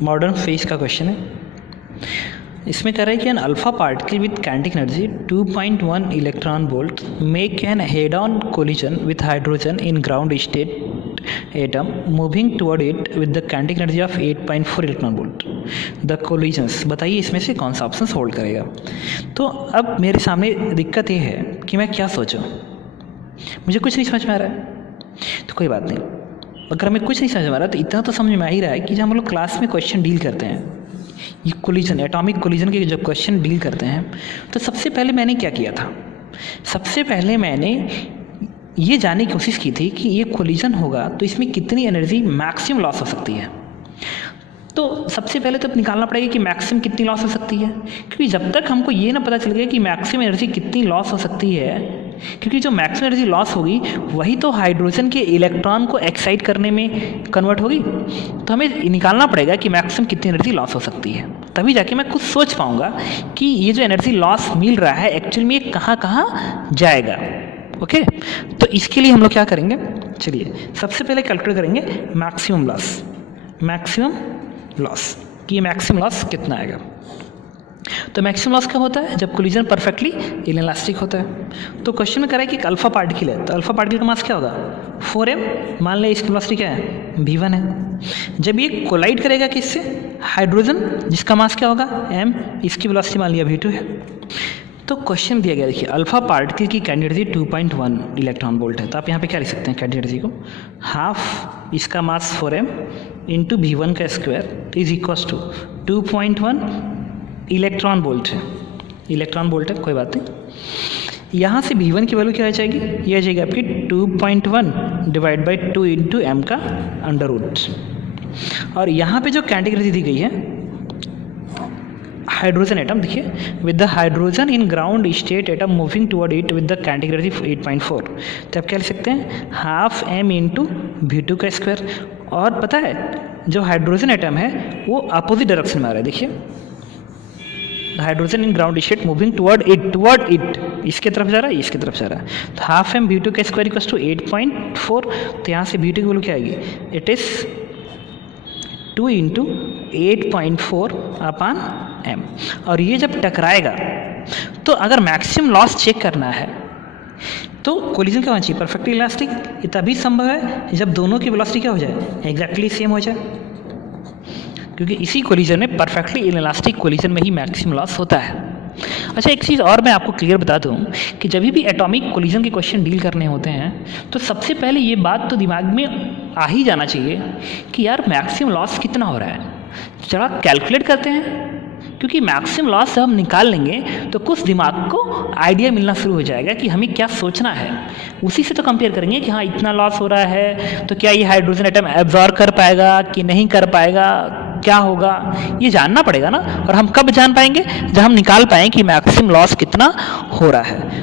Modern physics का question है। इसमें कह रहा है कि an alpha particle with kinetic energy 2.1 electron volt make an head on collision with hydrogen in ground state atom moving toward it with the kinetic energy of 8.4 electron volt. The collisions, बताइए इसमें से कौन सा option hold करेगा। तो अब मेरे सामने दिक्कत ये है कि मैं क्या सोचूं, मुझे कुछ नहीं समझ में आ रहा है। तो कोई बात नहीं, अगर हमें कुछ नहीं समझ में आ रहा तो इतना तो समझ में आ ही रहा है कि जब हम लोग क्लास में क्वेश्चन डील करते हैं, ये कोलिजन, एटॉमिक कोलिजन के जब क्वेश्चन डील करते हैं, तो सबसे पहले मैंने क्या किया था, सबसे पहले मैंने ये जानने की कोशिश की थी कि ये कोलिजन होगा तो इसमें कितनी एनर्जी मैक्सिमम लॉस हो सकती है। तो सबसे पहले तो निकालना पड़ेगा कि मैक्सिमम कितनी लॉस हो सकती है, क्योंकि जब तक हमको ये ना पता चल गया कि मैक्सिमम एनर्जी कितनी लॉस हो सकती है, क्योंकि जो मैक्सिमम एनर्जी लॉस होगी वही तो हाइड्रोजन के इलेक्ट्रॉन को एक्साइट करने में कन्वर्ट होगी। तो हमें निकालना पड़ेगा कि मैक्सिमम कितनी एनर्जी लॉस हो सकती है, तभी जाके मैं कुछ सोच पाऊँगा कि ये जो एनर्जी लॉस मिल रहा है एक्चुअल में ये कहाँ कहाँ जाएगा। ओके, तो इसके लिए हम लोग क्या करेंगे, चलिए सबसे पहले कैलकुलेट करेंगे मैक्सिमम लॉस, मैक्सिमम लॉस कि ये मैक्सिमम लॉस कितना आएगा। तो मैक्सिमम लॉस कब होता है, जब कोलिजन परफेक्टली इनइलास्टिक होता है। तो क्वेश्चन में कह रहा है कि एक अल्फा पार्टिकल है, तो अल्फा पार्टिकल का मास क्या होगा 4m, मान लें इसकी वेलोसिटी क्या है v1 है। जब ये कोलाइड करेगा किससे, हाइड्रोजन, जिसका मास क्या होगा m, इसकी वेलोसिटी मान लिया v2 है। तो क्वेश्चन दिया गया, देखिए अल्फा पार्टिकल की काइनेटिक एनर्जी 2.1 इलेक्ट्रॉन वोल्ट है, तो आप यहाँ पे क्या लिख सकते हैं काइनेटिक एनर्जी को, हाफ इसका मास 4m इंटू v1 का square is equals to 2.1 electron volt है, इलेक्ट्रॉन वोल्ट है, कोई बात नहीं। यहाँ से v1 की वैल्यू क्या आ जाएगी, ये आ जाएगी आपकी 2.1 डिवाइड बाई 2 इंटू एम का अंडर रूट। और यहाँ पे जो काइनेटिक एनर्जी दी गई है हाइड्रोजन एटम, देखिए with the hydrogen in ground state atom moving toward it with the kinetic energy 8.4, तो आप क्या लिख सकते हैं हाफ m इंटू v2 का स्क्वायर। और पता है जो हाइड्रोजन एटम है वो अपोजिट डायरेक्शन में आ रहा है, देखिए hydrogen in ground state moving toward it, इसके तरफ जा रहा है, इसके तरफ जा रहा है। तो हाफ m v2 का स्क्वायर इक्वल्स टू 8.4, तो यहाँ से v2 की वैल्यू क्या आएगी, it is 2 into 8.4 upon m। और ये जब टकराएगा तो अगर मैक्सिमम लॉस चेक करना है तो कोलिजन क्या होना चाहिए, परफेक्टली इलास्टिक। ये तभी संभव है जब दोनों की वेलोसिटी क्या हो जाए, एग्जैक्टली सेम हो जाए, क्योंकि इसी कोलिजन में, परफेक्टली इनइलास्टिक कोलिजन में ही मैक्सिमम लॉस होता है। अच्छा, एक चीज़ और मैं आपको क्लियर बता दूं कि जब भी एटॉमिक कोलिजन के क्वेश्चन डील करने होते हैं तो सबसे पहले ये बात तो दिमाग में आ ही जाना चाहिए कि यार मैक्सिमम लॉस कितना हो रहा है, चला कैलकुलेट करते हैं, क्योंकि मैक्सिमम लॉस जब हम निकाल लेंगे तो कुछ दिमाग को आइडिया मिलना शुरू हो जाएगा कि हमें क्या सोचना है। उसी से तो कंपेयर करेंगे कि हाँ इतना लॉस हो रहा है तो क्या ये हाइड्रोजन एटम एब्जॉर्ब कर पाएगा कि नहीं कर पाएगा, क्या होगा, ये जानना पड़ेगा ना। और हम कब जान पाएंगे, जब हम निकाल पाएँ कि मैक्सिमम लॉस कितना हो रहा है।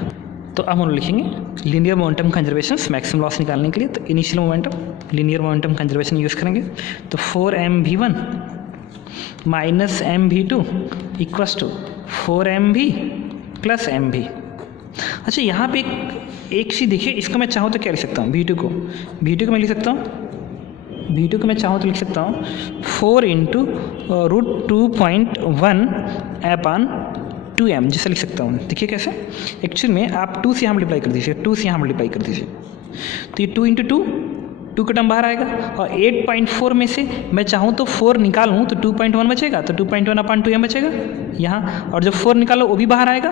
तो अब हम लिखेंगे linear momentum conservation maximum loss निकालने के लिए। तो initial momentum, linear momentum conservation use करेंगे। तो 4mv1 minus mv2 equals to 4mv plus mv। अच्छा, यहाँ पे एक चीज़ देखिए, इसको मैं चाहूँ तो क्या लिख सकता हूँ, v2 को मैं लिख सकता हूँ, v2 को मैं चाहूँ तो लिख सकता हूँ 4 इंटू √2.1 अपान 2m, जैसे लिख सकता हूँ। देखिए कैसे, एक्चुअल में आप 2 से यहाँ मल्टीप्लाई कर दीजिए, 2 से यहाँ मल्टीप्लाई कर दीजिए, तो ये 2 इंटू 2 का टर्म बाहर आएगा। और 8.4 में से मैं चाहूँ तो 4 निकालूँ तो 2.1 बचेगा, तो 2.1 अपान 2m बचेगा यहाँ। और जब 4 निकालो वो भी बाहर आएगा,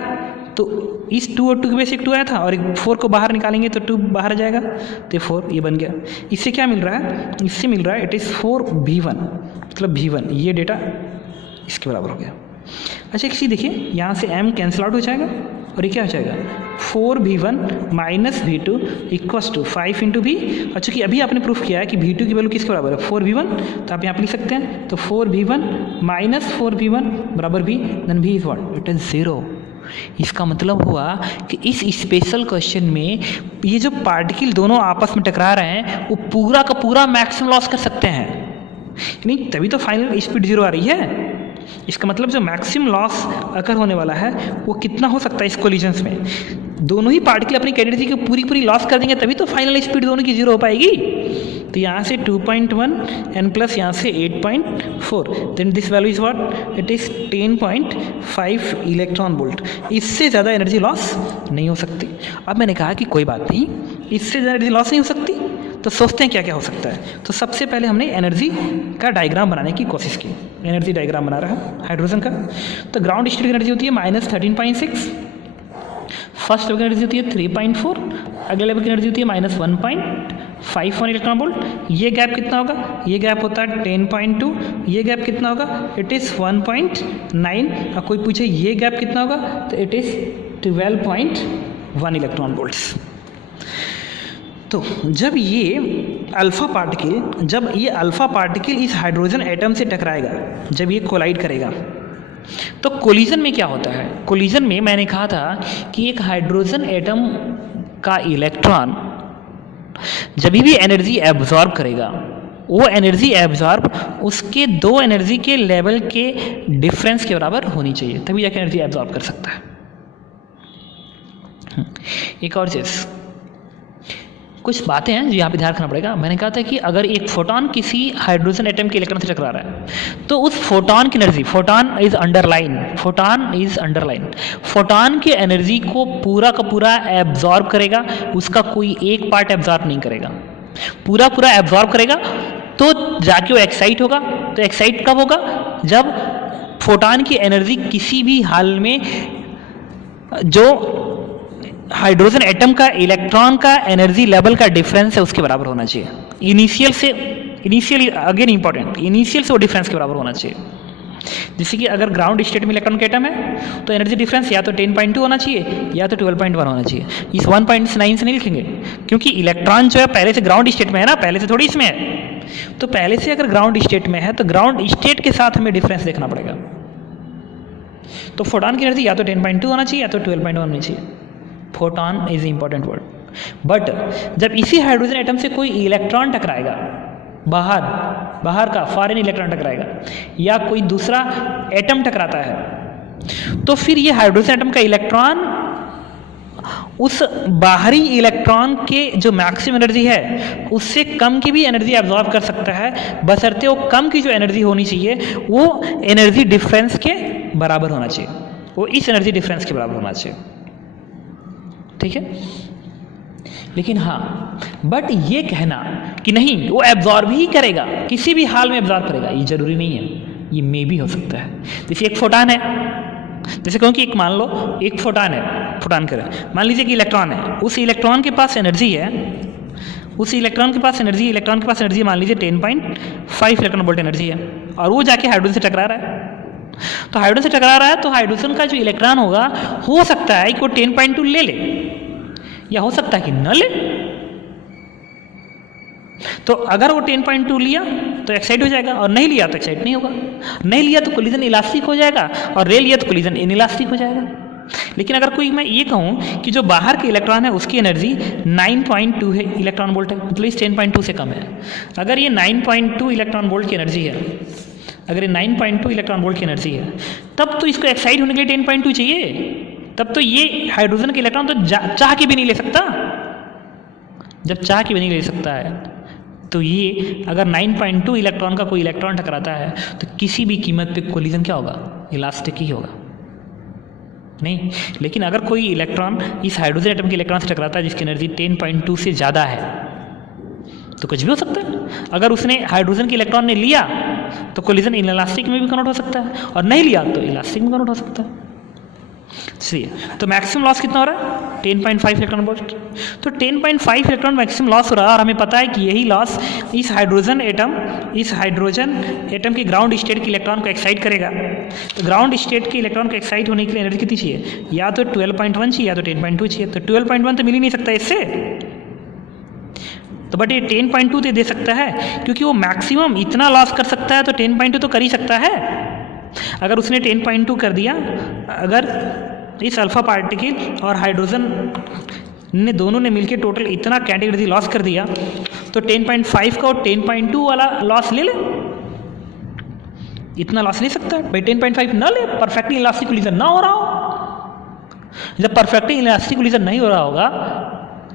तो इस 2 और 2 के बेस एक 2 आया था, और एक 4 को बाहर निकालेंगे तो 2 बाहर आ जाएगा, तो 4 ये बन गया। इससे क्या मिल रहा है, इससे मिल रहा है इट इज़ 4v1, मतलब v1 ये डेटा इसके बराबर हो गया। अच्छा, एक चीज़ देखिए, यहाँ से m कैंसिल आउट हो जाएगा और ये क्या हो जाएगा 4v1 minus v2 equals to 5 into v। और चूँकि अभी आपने प्रूफ किया है कि v2 की वैल्यू किसके बराबर है 4v1, तो आप यहाँ पे लिख सकते हैं, तो 4v1 माइनस 4v1 बराबर v, then v is what, it is 0। इसका मतलब हुआ कि इस स्पेशल क्वेश्चन में ये जो पार्टिकल दोनों आपस में टकरा रहे हैं वो पूरा का पूरा मैक्सिमम लॉस कर सकते हैं, नहीं तभी तो फाइनल स्पीड 0 आ रही है। इसका मतलब जो मैक्सिमम लॉस अगर होने वाला है वो कितना हो सकता है इस कोलिजन्स में, दोनों ही पार्टिकल अपनी कैटेगरी की पूरी लॉस कर देंगे तभी तो फाइनल स्पीड दोनों की 0 हो पाएगी। तो यहाँ से 2.1 एंड प्लस यहाँ से 8.4, then this value is what, it is 10.5 electron volt. इससे ज़्यादा एनर्जी लॉस नहीं हो सकती। अब मैंने कहा कि कोई बात नहीं, इससे ज़्यादा एनर्जी लॉस नहीं हो सकती, तो सोचते हैं क्या क्या हो सकता है। तो सबसे पहले हमने एनर्जी का डायग्राम बनाने की कोशिश की। एनर्जी डायग्राम बना रहा है हाइड्रोजन का। तो ग्राउंड स्टेट की एनर्जी होती है -13.6, फर्स्ट लेवल की एनर्जी होती है 3.4, अगले लेवल की एनर्जी होती है -1.51 इलेक्ट्रॉन वोल्ट। ये गैप कितना होगा, ये गैप होता है 10.2, ये गैप कितना होगा, इट इज़ 1.9। और कोई पूछे ये गैप कितना होगा, तो इट इज़ 12.1 इलेक्ट्रॉन वोल्ट्स। तो जब ये अल्फ़ा पार्टिकल इस हाइड्रोजन एटम से टकराएगा, जब ये कोलाइड करेगा, तो कोलिजन में क्या होता है। कोलिजन में मैंने कहा था कि एक हाइड्रोजन एटम का इलेक्ट्रॉन जब भी एनर्जी एब्जॉर्ब करेगा, वो एनर्जी एब्जॉर्ब उसके दो एनर्जी के लेवल के डिफरेंस के बराबर होनी चाहिए, तभी जाके एनर्जी एब्जॉर्ब कर सकता है। एक और चीज़, कुछ बातें हैं जो यहाँ पे ध्यान रखना पड़ेगा। मैंने कहा था कि अगर एक फोटॉन किसी हाइड्रोजन एटम के इलेक्ट्रॉन से टकरा रहा है, तो उस फोटॉन की energy, photon is underline, photon की एनर्जी को पूरा का पूरा एब्जॉर्ब करेगा, उसका कोई एक पार्ट एब्जॉर्ब नहीं करेगा, पूरा एब्जॉर्ब करेगा, तो जाके वो एक्साइट होगा। तो एक्साइट कब होगा, जब फोटॉन की एनर्जी किसी भी हाल में जो हाइड्रोजन एटम का इलेक्ट्रॉन का एनर्जी लेवल का डिफरेंस है उसके बराबर होना चाहिए। इनिशियल अगेन इंपॉर्टेंट, इनिशियल से वो डिफरेंस के बराबर होना चाहिए। जैसे कि अगर ग्राउंड स्टेट में इलेक्ट्रॉन का एटम है, तो एनर्जी डिफरेंस या तो 10.2 होना चाहिए या तो 12.1 होना चाहिए। इस 1.9 से नहीं लिखेंगे, क्योंकि इलेक्ट्रॉन जो है पहले से ग्राउंड स्टेट में है ना, पहले से थोड़ी इसमें है। तो पहले से अगर ग्राउंड स्टेट में है, तो ग्राउंड स्टेट के साथ हमें डिफरेंस देखना पड़ेगा। तो फोटॉन की एनर्जी या तो 10.2 होना चाहिए या तो 12.1 होनी चाहिए। Photon is important word. But जब इसी हाइड्रोजन एटम से कोई इलेक्ट्रॉन टकराएगा, बाहर का फॉरेन इलेक्ट्रॉन टकराएगा, या कोई दूसरा एटम टकराता है, तो फिर ये हाइड्रोजन एटम का इलेक्ट्रॉन उस बाहरी इलेक्ट्रॉन के जो मैक्सिमम एनर्जी है उससे कम की भी एनर्जी एब्जॉर्ब कर सकता है, बशर्ते वो कम की जो एनर्जी होनी चाहिए वो एनर्जी डिफरेंस के बराबर होना चाहिए, वो इस एनर्जी डिफरेंस के बराबर होना चाहिए। ठीक है। लेकिन हाँ, बट ये कहना कि नहीं वो एब्जॉर्ब ही करेगा, किसी भी हाल में एब्जॉर्ब करेगा, ये जरूरी नहीं है। ये मे भी हो सकता है। जैसे एक फोटॉन है, जैसे कहूँ कि एक मान लो एक फोटॉन है, फोटॉन करें, मान लीजिए कि इलेक्ट्रॉन है, उस इलेक्ट्रॉन के पास एनर्जी है, इलेक्ट्रॉन के पास एनर्जी मान लीजिए 10.5 इलेक्ट्रॉन वोल्ट एनर्जी है, और वो जाके हाइड्रोजन से टकरा रहा है। तो हाइड्रोजन से टकरा रहा है, तो हाइड्रोजन का जो इलेक्ट्रॉन होगा, हो सकता है कि वो 10.2 ले ले, या हो सकता है कि न ले। तो अगर वो 10.2 लिया तो एक्साइट हो जाएगा, और नहीं लिया तो एक्साइट नहीं होगा। नहीं लिया तो कोलिजन इलास्टिक हो जाएगा, और ले लिया तो कोलिजन इनइलास्टिक हो जाएगा। लेकिन अगर कोई मैं ये कहूँ कि जो बाहर के इलेक्ट्रॉन है उसकी एनर्जी 9.2 है इलेक्ट्रॉन वोल्ट है, मतलब इस 10.2 से कम है। अगर ये 9.2 इलेक्ट्रॉन वोल्ट की एनर्जी है, अगर ये 9.2 इलेक्ट्रॉन वोल्ट की एनर्जी है, तब तो इसको एक्साइट होने के लिए 10.2 चाहिए। तब तो ये हाइड्रोजन के इलेक्ट्रॉन तो चाह के भी नहीं ले सकता। जब चाह के भी नहीं ले सकता है, तो ये अगर 9.2 इलेक्ट्रॉन का कोई इलेक्ट्रॉन टकराता है, तो किसी भी कीमत पे कोलिजन क्या होगा, इलास्टिक ही होगा। नहीं, लेकिन अगर कोई इलेक्ट्रॉन इस हाइड्रोजन एटम के इलेक्ट्रॉन से टकराता है जिसकी एनर्जी 10.2 से ज़्यादा है, तो कुछ भी हो सकता है। अगर उसने हाइड्रोजन के इलेक्ट्रॉन ने लिया तो कोलिजन इनइलास्टिक में भी कन्वर्ट हो सकता है, और नहीं लिया तो इलास्टिक में कन्वर्ट हो सकता है। सही है। तो मैक्सिमम लॉस कितना हो रहा है, 10.5 इलेक्ट्रॉन वोल्ट। तो 10.5 इलेक्ट्रॉन मैक्सिमम लॉस हो रहा है, और हमें पता है कि यही लॉस इस हाइड्रोजन एटम के ग्राउंड स्टेट के इलेक्ट्रॉन को एक्साइट करेगा। तो ग्राउंड स्टेट के इलेक्ट्रॉन को एक्साइट होने के लिए एनर्जी कितनी चाहिए, या तो 12.1 चाहिए या तो 10.2 चाहिए। तो 12.1 तो मिल ही नहीं सकता इससे, तो बट ये 10.2 तो दे सकता है, क्योंकि वो मैक्सिमम इतना लॉस कर सकता है, तो 10.2 तो कर ही सकता है। अगर उसने 10.2 कर दिया, अगर इस अल्फा पार्टिकल और हाइड्रोजन ने दोनों ने मिलकर टोटल इतना काइनेटिक एनर्जी लॉस कर दिया, तो 10.5 का और 10.2 वाला लॉस ले ले, इतना लॉस ले सकता है भाई। 10.5 ना ले, परफेक्टली इलास्टिक कोलिजन ना हो रहा हो। जब परफेक्टली इलास्टिक कोलिजन नहीं हो रहा होगा,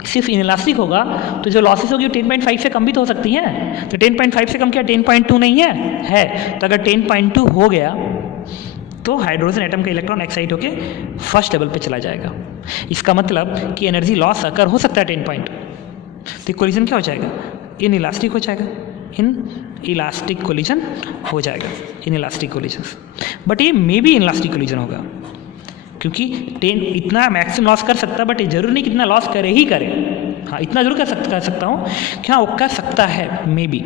सिर्फ इनइलास्टिक होगा तो जो लॉसेस होगी वो 10.5 से कम भी तो हो सकती हैं। तो 10.5 से कम क्या 10.2 नहीं है? तो अगर 10.2 हो गया तो हाइड्रोजन एटम का इलेक्ट्रॉन एक्साइट होके फर्स्ट लेवल पे चला जाएगा। इसका मतलब कि एनर्जी लॉस अगर हो सकता है 10.2, तो कोलिजन क्या हो जाएगा? इनइलास्टिक हो जाएगा, इनइलास्टिक कोलिजन हो जाएगा, इनइलास्टिक कोलिजन। बट ये मे बी इनइलास्टिक कोलिजन होगा, क्योंकि 10 इतना मैक्सिमम लॉस कर सकता है, बट ये जरूरी नहीं कितना लॉस करे ही करे। हाँ, इतना जरूर कर सकता हूँ कि हाँ वो कर सकता है मे बी।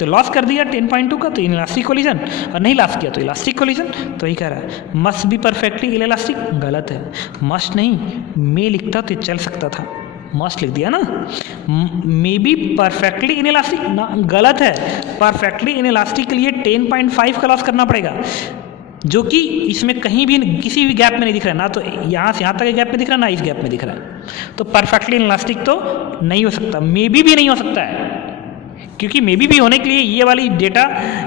तो लॉस कर दिया 10.2 का तो इनइलास्टिक कोलिजन, और नहीं लॉस किया तो इलास्टिक कोलिजन। तो यही कह रहा है मस्ट बी परफेक्टली इलास्टिक, गलत है। मस्ट नहीं, मे लिखता तो चल सकता था, मस्ट लिख दिया ना। मे बी परफेक्टली इनइलास्टिक ना, गलत है। परफेक्टली इनइलास्टिक के लिए 10.5 का लॉस करना पड़ेगा, जो कि इसमें कहीं भी किसी भी गैप में नहीं दिख रहा है, ना तो यहाँ से यहाँ तक के गैप में दिख रहा है, ना इस गैप में दिख रहा है। तो परफेक्टली इनइलास्टिक तो नहीं हो सकता, मे बी भी नहीं हो सकता है, क्योंकि मे बी होने के लिए ये वाली डेटा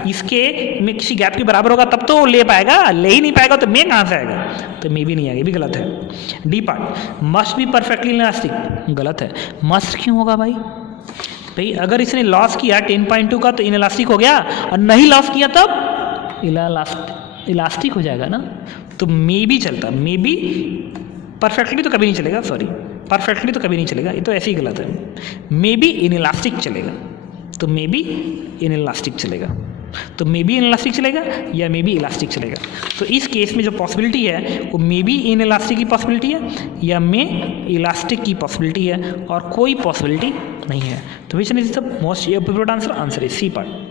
इसके में किसी गैप के बराबर होगा तब तो ले पाएगा, ले ही नहीं पाएगा तो मे कहाँ से आएगा? तो मे बी नहीं आएगा, ये भी गलत है। D part, must be perfectly elastic, गलत है। मस्ट क्यों होगा भाई? अगर इसने लॉस किया 10.2 का तो इनइलास्टिक हो गया, और नहीं लॉस किया तब इलास्टिक हो जाएगा ना। तो मे बी चलता, मे बी परफेक्टली तो कभी नहीं चलेगा, सॉरी परफेक्टली तो कभी नहीं चलेगा, ये तो ऐसे ही गलत है। मे बी इनइलास्टिक चलेगा, तो मे बी इनइलास्टिक चलेगा, तो मे बी इनइलास्टिक चलेगा या मे बी इलास्टिक चलेगा। तो इस केस में जो पॉसिबिलिटी है वो मे बी इनइलास्टिक की पॉसिबिलिटी है या मे इलास्टिक की पॉसिबिलिटी है, और कोई पॉसिबिलिटी नहीं है। तो which is the most appropriate answer? Answer is C part.